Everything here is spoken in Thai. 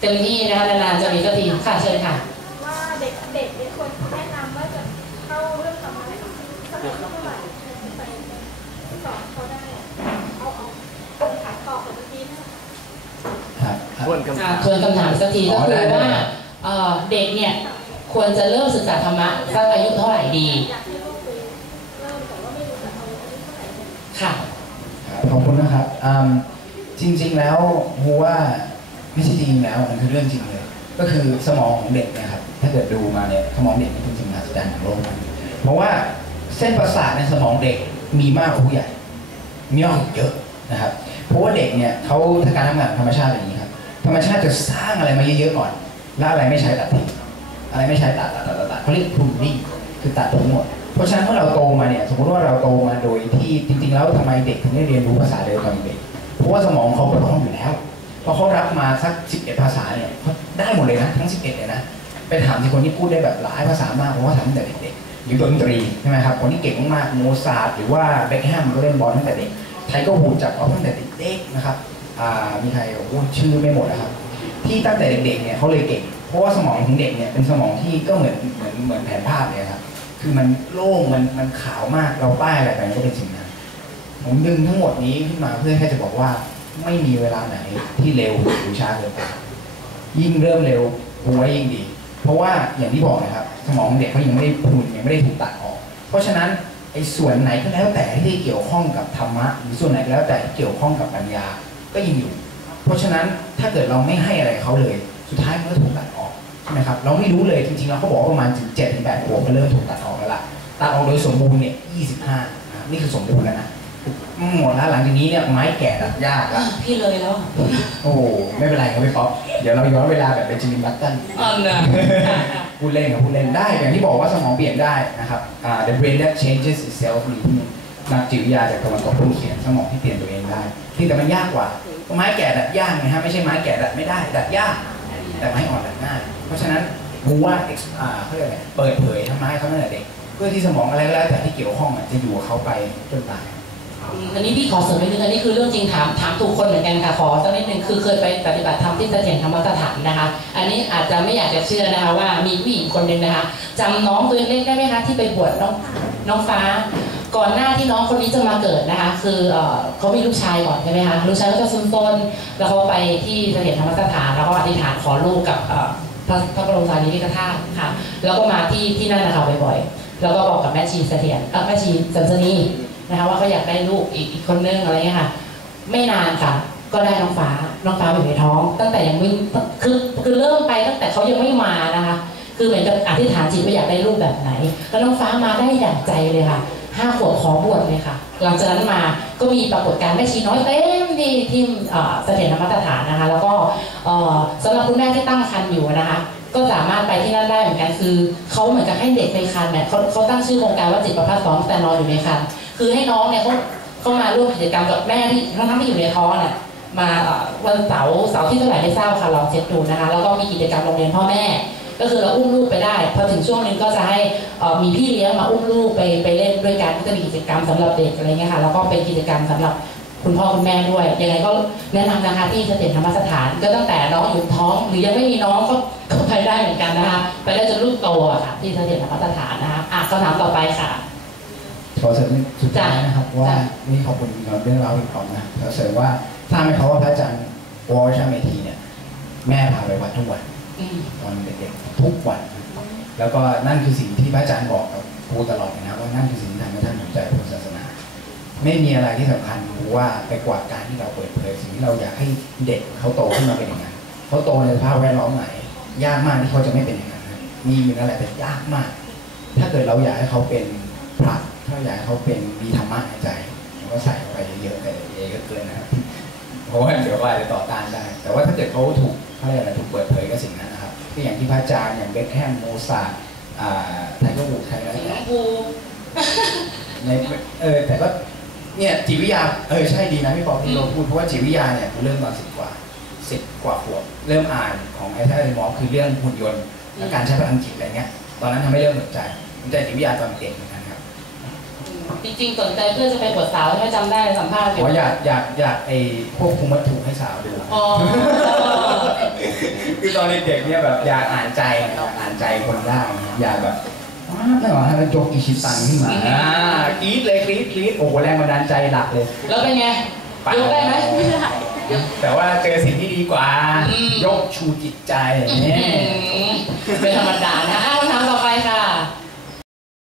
เต็มที่นะคะนานๆจะมีสักทีค่ะเชิญค่ะว่าเด็กเด็กเนี่ยควรแนะนำว่าจะเข้าเรื่องทำอะไรสักเท่าไหร่ไปสอนเขาได้เอาเอาเอาถามตอบกับเมื่อกี้นะครับครับทวนคำอ่าถามทวนคำถามสักทีอ๋ก็อคืได้อได้ว่าเอ่อเด็กเนี่ยควรจะเริ่มศึกษาธรรมะสักอายุเท่าไหร่ดีอยากให้ลูกไปเริ่มแต่ว่าไม่รู้จะเอาอายุเท่าไหร่เนี่ยค่ะครับขอบคุณนะครับอืมจริง ๆแล้วฮูว่า ไม่ใช่จริงแล้วมันคือเรื่องจริงเลย ก็คือสมองของเด็กนะครับถ้าเกิดดูมาเนี่ยสมองเด็กนี่เป็นสิ่งมหัศจรรย์ของโลกเพราะว่าเส้นประสาทในสมองเด็กมีมากกว่าผู้ใหญ่มีมากเยอะนะครับ เพราะว่าเด็กเนี่ยเขาถ้าการทำงานธรรมชาติเป็นอย่างนี้ครับธรรมชาติจะสร้างอะไรมาเยอะๆก่อน แล้วอะไรไม่ใช้ตัดทิ้งอะไรไม่ใช้ตัดตัดตัดตัดเขาเรียก pruning คือตัดทิ้งหมดเพราะฉะนั้นเมื่อเราโตมาเนี่ยสมมติว่าเราโตมาโดยที่จริง ๆ แล้วทำไมเด็กถึงได้เรียนรู้ภาษาเร็วตอนเด็กเพราะว่าสมองเขาเปิดห้องอยู่แล้ว พอเขารับมาสัก 11 ภาษาเนี่ยเขาได้หมดเลยนะ ทั้ง 11เลยนะไปถามที่คนที่พูดได้แบบหลายภาษามากเพราะว่าทำตั้งแต่เด็กๆหรือดนตรีใช่ไหมครับคนที่เก่งมากๆโมซาร์ทหรือว่าเบคแฮมก็เล่นบอลตั้งแต่เด็กไทก็หูจับเขาตั้งแต่เด็กๆนะครับมีใครโอ้ชื่อไม่หมดนะครับ ที่ตั้งแต่เด็กๆเนี่ยเขาเลยเก่งเพราะว่าสมองของเด็กเนี่ยเป็นสมองที่ก็เหมือนเหมือนเหมือนแผนภาพเลยครับคือมันโล่งมันมันขาวมากเราป้ายอะไรไปก็เป็นสิ่งนั้นผมดึงทั้งหมดนี้ขึ้นมาเพื่อแค่จะบอกว่า ไม่มีเวลาไหนที่เร็วหรือช้าเกินไปยิ่งเริ่มเร็วรู้ไว้ยิ่งดี เพราะว่าอย่างที่บอกนะครับ สมองเด็กเขายังไม่ได้พรุนยังไม่ได้ถูกตัดออก เพราะฉะนั้นไอ้ส่วนไหนก็แล้วแต่ที่เกี่ยวข้องกับธรรมะหรือส่วนไหนก็แล้วแต่ที่เกี่ยวข้องกับปัญญาก็ยังอยู่ เพราะฉะนั้นถ้าเกิดเราไม่ให้อะไรเขาเลย สุดท้ายมันก็ถูกตัดออกใช่ไหมครับเราไม่รู้เลยจริงๆแล้วเขาบอกว่าประมาณถึงเจ็ดถึงแปดขวบมันเริ่มถูกตัดออกแล้วล่ะตัดออกโดยสมบูรณ์เนี่ยยี่สิบห้านี่คือสมบูรณ์แล้วนะ หมดแล้วหลังจากนี้เนี่ยไม้แก่ตัดยากละพี่เลยแล้วโอ้โหไม่เป็นไรครับพี่ป๊อปเดี๋ยวเราย้อนเวลาแบบเบนจามินบัตตันอันนะพูดเล่นกับพูดเล่นได้อย่างที่บอกว่าสมองเปลี่ยนได้นะครับอ่า the brain that changes itself หรือที่นักจิตวิทยาจากตะวันตกพูดเขียนสมองที่เปลี่ยนตัวเองได้ที่แต่มันยากกว่าไม้แก่ดัดยากไงฮะไม่ใช่ไม้แก่ดัดไม่ได้ดัดยาก แต่ไม้อ่อนดัดง่ายเพราะฉะนั้นรู้ว่า ex- อ่าเขาเรียกอะไรเปิดเผยทำไมให้เขาตั้งแต่เด็กเพื่อที่สมองอะไรก็แล้วแต่ที่เกี่ยวข้องอะจะอยู่กับเขาไปจนตาย อันนี้พี่ขอเสริมนิดนึงอันนี้คือเรื่องจริงถามถามถูกคนเหมือนกันค่ะขอสักนิดนึงคือเคยไปปฏิบัติธรรมที่เสถียรธรรมสถานนะคะ อันนี้อาจจะไม่อยากจะเชื่อนะคะว่ามีผู้หญิงคนหนึ่งนะคะจำน้องตัวเล็กได้ไหมคะที่ไปบวชน้องน้องฟ้า ก่อนหน้าที่น้องคนนี้จะมาเกิดนะคะ คือเขามีลูกชายก่อนใช่ไหมคะลูกชายก็จะซุนซนแล้วเขาไปที่เสถียรธรรมสถานแล้วก็อธิษฐานขอลูกกับพระพระบรมสารีริกธาตุค่ะ แล้วก็มาที่ที่นั่นนะคะบ่อยๆแล้วก็บอกกับแม่ชีเสถียรแม่ชีสันสนี นะคะว่าเขาอยากได้ลูกอีกอีกคนนึงอะไรเงี้ยค่ะ ไม่นานค่ะ ก็ได้น้องฟ้าน้องฟ้าอยู่ในท้อง ตั้งแต่ยังไม่คือคือเริ่มไปตั้งแต่เขายังไม่มานะคะ คือเหมือนกับอธิษฐานจิตว่าอยากได้ลูกแบบไหน แล้วน้องฟ้ามาได้อย่างใจเลยค่ะห้าขวบขอบวชเลยค่ะ หลังจากนั้นมาก็มีปรากฏการณ์แม่ชีน้อยเต็มที่ที่เสถียรธรรมสถานนะคะ แล้วก็สำหรับคุณแม่ที่ตั้งครรภ์อยู่นะคะ ก็สามารถไปที่นั่นได้เหมือนกันคือเขาเหมือนกับให้เด็กในครรภ์เนี่ยเขาเขาตั้งชื่อโครงการว่าจิตประภาสสองแต่นอนอยู่ในครรภ์คือให้น้องเนี่ยเขาเขามาร่วมกิจกรรมกับแม่ที่ทั้งที่อยู่ในท้องน่ะมาวันเสาร์เสาร์ที่เท่าไหร่ไม่ทราบค่ะลองเช็คดูนะคะแล้วก็มีกิจกรรมโรงเรียนพ่อแม่ ก็คือเราอุ้มลูกไปได้พอถึงช่วงนึงก็จะให้มีพี่เลี้ยงมาอุ้มลูกไปไปเล่นด้วยกันก็จะมีกิจกรรมสำหรับเด็กอะไรเงี้ยค่ะแล้วก็เป็นกิจกรรมสำหรับ คุณพ่อคุณแม่ด้วยยังไงก็แนะนำนะคะที่เสถียรธรรมสถาน ก็ตั้งแต่น้องอยู่ท้อง หรือยังไม่มีน้องก็ก็ไปได้เหมือนกันนะคะ ไปได้จนลูกโตอะค่ะ ที่เสถียรธรรมสถานนะคะอะคำถามต่อไปค่ะขอเสริมสุดท้ายนะครับว่าจ้ะนี่ขอบคุณกับเรื่องราวอีกของนะขอเสริมว่าทราบไหมครับว่าพระอาจารย์วอลชาเมธีเนี่ย แม่พาไปวัดทุกวันอืมตอนเด็กๆทุกวัน แล้วก็นั่นคือสิ่งที่พระอาจารย์บอกกับครูตลอดเลยนะว่านั่นคือสิ่งที่ทำให้ท่านสนใจพุทธศาสนา ไม่มีอะไรที่สำคัญรู้ว่าไปกว่าการที่เราเปิดเผยสิ่งที่เราอยากให้เด็กเขาโตขึ้นมาเป็นอย่างนั้นเขาโตในสภาพแวดล้อมไหน ยากมากที่เขาจะไม่เป็นอย่างนั้นนะมีอยู่นั่นแหละแต่ยากมาก ถ้าเกิดเราอยากให้เขาเป็นพระถ้าอยากให้เขาเป็นมีธรรมะในใจเราก็ใส่เข้าไปเยอะๆแต่เยอะเกินนะครับเพราะว่าเดี๋ยวก็อาจจะต่อต้านได้ แต่ว่าถ้าเกิดเขาถูกเขาเรียกอะไรถูกเปิดเผยกับสิ่งนั้นนะครับก็อย่างที่พระอาจารย์อย่างเบคแฮมโมซาร์ทอ่าไทเกอร์วูดใครก็สีแล้วชแต่มพูในเออแต่ก็ เนี่ยจิตวิทยาเออใช่ดีนะพี่บอกที่เราพูดเพราะว่าจิตวิทยาเนี่ยเริ่มตอนสิบกว่าสิบกว่าขวบเริ่มอ่านของไอ้ท่านมอคือเรื่องหุ่นยนต์และการใช้พลังจิตอะไรเงี้ยตอนนั้นทำให้เริ่มสนใจสนใจจิตวิทยาตอนเด็กเหมือนกันครับจริงๆสนใจเพื่อจะไปบวชสาวให้จำได้สัมภาษณ์อเพยู่ราะอยากอยากอยากไอ้พวกคุมวัตถุให้สาวดูอ๋อคือตอนเด็กๆเนี่ยแบบอยากอ่านใจนะครับอ่านใจคนได้นะอยากแบบว้าว ไม่หรอให้มันยกอิชิตันขึ้นมาอ่ากรี๊ดเลยกรี๊ดกรี๊ดโอ้โหแรงบันดาลใจหลักเลยแล้วเป็นไงยกได้ไหมแต่ว่าเจอสิ่งที่ดีกว่าอืมยกชูจิตใจอย่างนี้อืมเป็นธรรมดานะอะคำถามต่อไปค่ะ